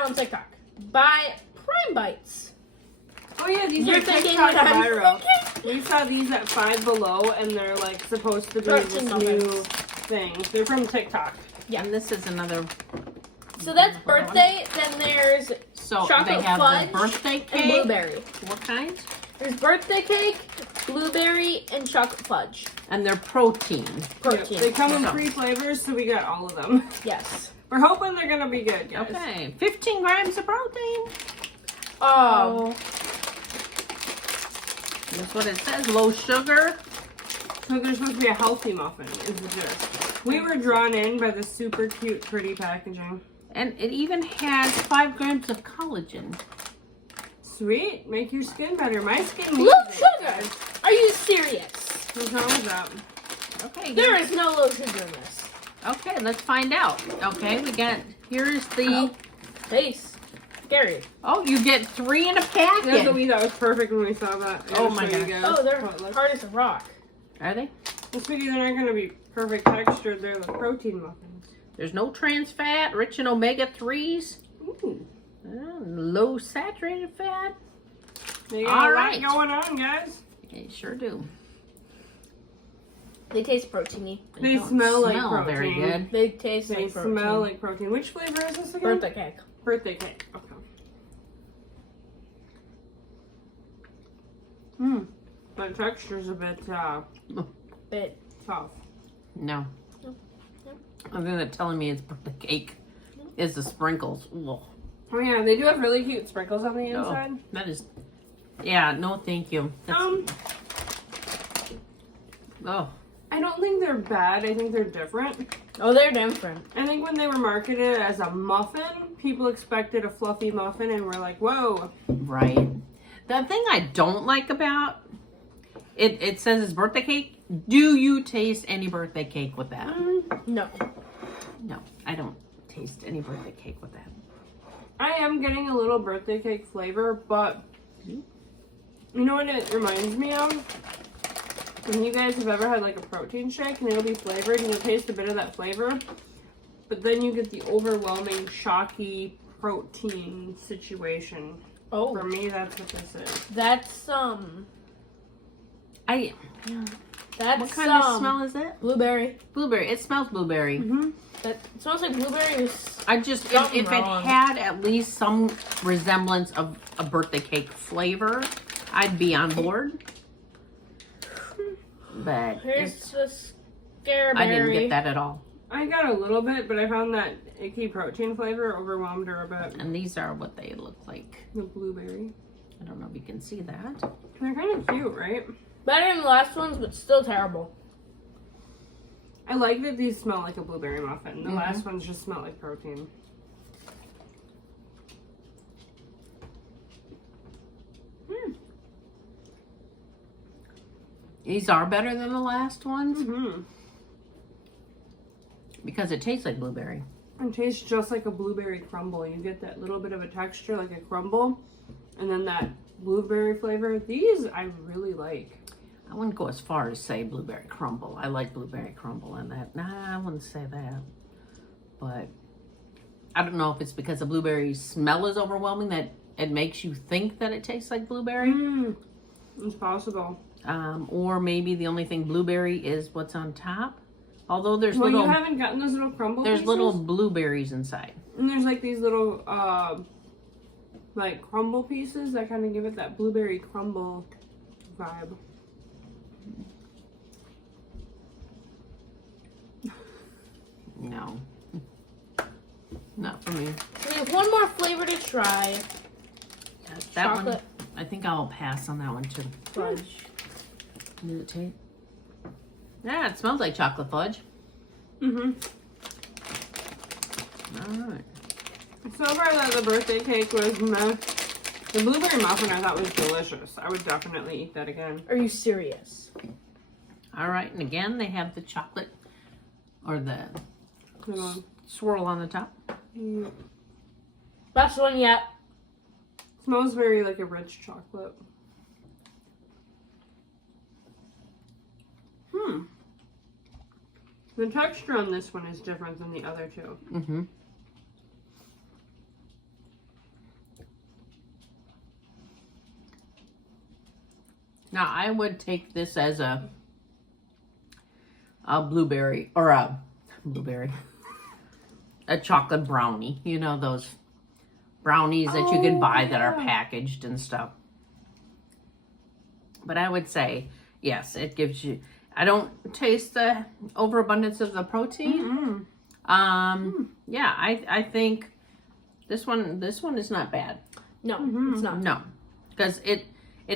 are on TikTok. By Prime Bites. Oh yeah, these You're are thinking TikTok what I'm viral. thinking? We saw these at Five Below, and they're like supposed to be this new thing. They're from TikTok. Yeah, and this is another. So that's birthday. Then there's chocolate they have fudge the birthday cake and blueberry. What kind? There's birthday cake, blueberry, and chocolate fudge. And they're protein. Protein. Yep. They come in 3 flavors, so we got all of them. Yes. We're hoping they're gonna be good, guys. Okay, 15 grams of protein. Oh. That's what it says. Low sugar. So they're supposed to be a healthy muffin, is the gist. We were drawn in by the super cute, pretty packaging. And it even has 5 grams of collagen. Sweet. Make your skin better. My skin Low needs it, sugar. guys. Are you serious? What's wrong with that? Okay. There is no low sugar in this. Okay, let's find out. Okay, we got, here's the... Taste. Scary. Oh, you get 3 in a packet. That's what we thought was perfect when we saw that. Oh my God. Oh, they're hard as a rock. Are they? This video, they're not going to be perfect textured. They're the protein muffins. There's no trans fat, rich in omega-3s. Ooh. Low saturated fat. They got All a lot right. going on, guys. They sure do. They taste proteiny. They don't smell like protein. very good. They taste They like protein. smell like protein. Which flavor is this again? birthday cake. Birthday cake. Okay. Mmm. That texture's a bit Bit. tough. No. No. I think they're telling me it's birthday cake. Is the sprinkles. Ugh. Oh yeah, they do have really cute sprinkles on the inside. That is... Yeah, no thank you. That's, oh. I don't think they're bad. I think they're different. Oh, they're different. I think when they were marketed as a muffin, people expected a fluffy muffin and were like, whoa. Right. The thing I don't like about it says it's birthday cake. Do you taste any birthday cake with that? No. No, I don't taste any birthday cake with that. I am getting a little birthday cake flavor, but you know what it reminds me of? When you guys have ever had like a protein shake and it'll be flavored and you'll taste a bit of that flavor, but then you get the overwhelming, shocky protein situation. Oh. For me, that's what this is. That's That's What kind of smell is it? Blueberry. Blueberry. It smells blueberry. Mm-hmm. That it smells like blueberry. I just if Something it wrong. had at least some resemblance of a birthday cake flavor, I'd be on board. But Here's the scareberry. I didn't get that at all. I got a little bit, but I found that icky protein flavor overwhelmed her a bit. And these are what they look like. The blueberry. I don't know if you can see that. They're kind of cute, right? Better than the last ones, but still terrible. I like that these smell like a blueberry muffin. The last ones just smell like protein. These are better than the last ones Mm-hmm. because it tastes like blueberry. It tastes just like a blueberry crumble. You get that little bit of a texture like a crumble, and then that blueberry flavor. These I really like. I wouldn't go as far as say blueberry crumble. I like blueberry crumble and that. Nah, I wouldn't say that. But I don't know if it's because the blueberry smell is overwhelming that it makes you think that it tastes like blueberry. It's possible. Or maybe the only thing blueberry is what's on top. Although there's Well, little, you haven't gotten those little crumble there's pieces? little blueberries inside. And there's like these little, like crumble pieces that kind of give it that blueberry crumble vibe. No, not for me. We have one more flavor to try. That Chocolate one, I think I'll pass on that one too. fudge. Does it taste? Yeah, it smells like chocolate fudge. Mm-hmm. All right. So far that the birthday cake was meh. The blueberry muffin I thought was delicious. I would definitely eat that again. Are you serious? All right, and again, they have the chocolate or the Little, swirl on the top. Best one yet. smells very like a rich chocolate. The texture on this one is different than the other two. Mm-hmm. Now, I would take this as a blueberry, or a blueberry, a chocolate brownie. You know, those brownies that you can buy that are packaged and stuff. But I would say, yes, it gives you, I don't taste the overabundance of the protein. Yeah, I think this one is not bad. No, it's not. No, because it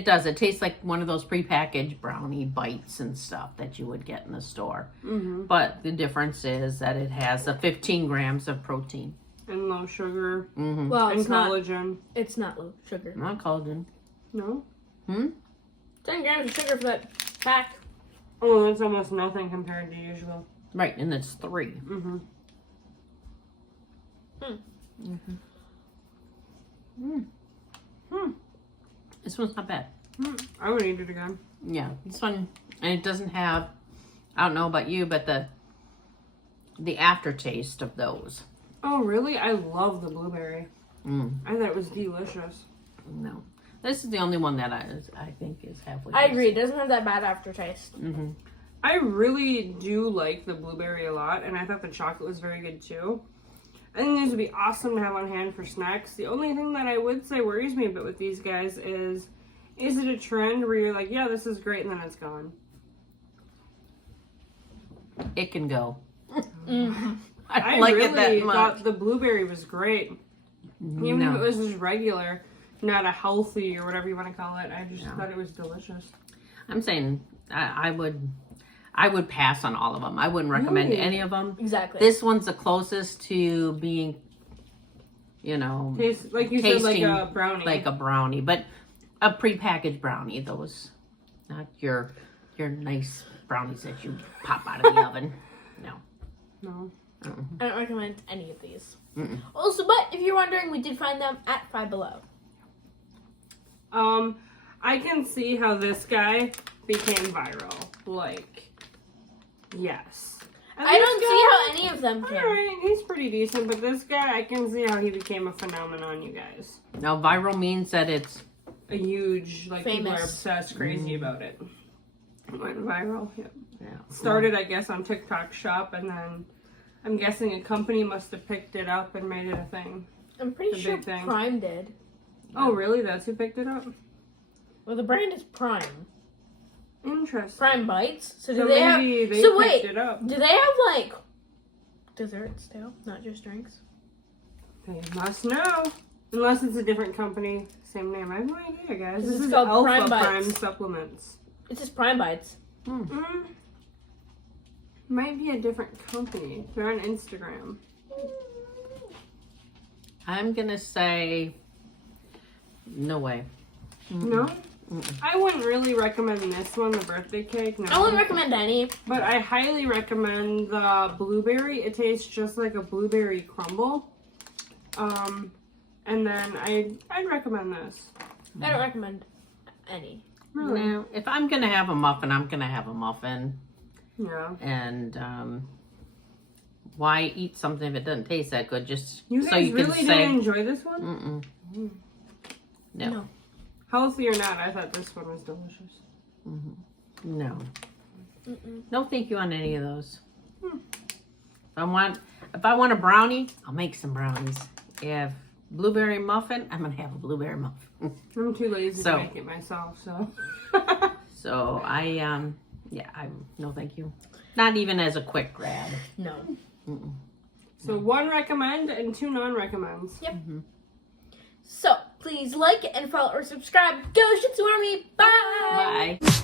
does. It tastes like one of those prepackaged brownie bites and stuff that you would get in the store. But the difference is that it has the 15 grams of protein. And low sugar. Well, And it's collagen. It's not low sugar. Not collagen. No? 10 grams of sugar for that pack. Oh, that's almost nothing compared to usual. Right, and it's 3. This one's not bad. I would eat it again. Yeah, this one, and it doesn't have, I don't know about you, but the aftertaste of those. Oh, really? I love the blueberry. I thought it was delicious. No. This is the only one that I think is halfway. I agree. It doesn't have that bad aftertaste. I really do like the blueberry a lot, and I thought the chocolate was very good too. I think these would be awesome to have on hand for snacks. The only thing that I would say worries me a bit with these guys is it a trend where you're like, yeah, this is great, and then it's gone? It can go. I like really it that much. thought the blueberry was great. Even if it was just regular, not a healthy or whatever you want to call it. I just thought it was delicious. I'm saying I would pass on all of them. I wouldn't recommend any of them. Exactly. This one's the closest to being, you know, Tastes like you said, like tasting a brownie. like a brownie, but a prepackaged brownie. Those, not your nice brownies that you pop out of the oven. No. I don't recommend any of these. Also, but if you're wondering, we did find them at Five Below. I can see how this guy became viral. Like, yes. And I this don't guy- see how any of them can. Alright, he's pretty decent, but this guy, I can see how he became a phenomenon, you guys. Now, viral means that it's A huge, like, people are Famous. obsessed, crazy about it. It went viral, yeah. yeah. Started, I guess, on TikTok Shop, and then I'm guessing a company must have picked it up and made it a thing. I'm pretty It's a sure big thing. Prime did. Oh, really? That's who picked it up? Well, the brand is Prime. Interesting. Prime Bites. So do So they have? maybe they So picked wait, it up. do they have like desserts too, not just drinks? They must know. Unless it's a different company, same name. I have no idea, guys. This This is is called Alpha Prime Bites. Prime Supplements. It's just Prime Bites. Might be a different company. They're on Instagram. I'm gonna say no way. No? I wouldn't really recommend this one, the birthday cake. No. I wouldn't recommend any. But I highly recommend the blueberry. It tastes just like a blueberry crumble. And then I'd recommend this. I don't recommend any. Really? No, if I'm gonna have a muffin, I'm gonna have a muffin. Yeah. And why eat something if it doesn't taste that good? Just You guys so you really can say, didn't enjoy this one? no. Healthy or not, I thought this one was delicious. No. No, thank you on any of those. If I want a brownie, I'll make some brownies. If blueberry muffin, I'm gonna have a blueberry muffin. I'm too lazy So- to make it myself, so. So no, thank you. Not even as a quick grab. No. So 1 recommend and 2 non-recommends. Yep. So please like and follow or subscribe. Go Shitsu Army. Bye. Bye.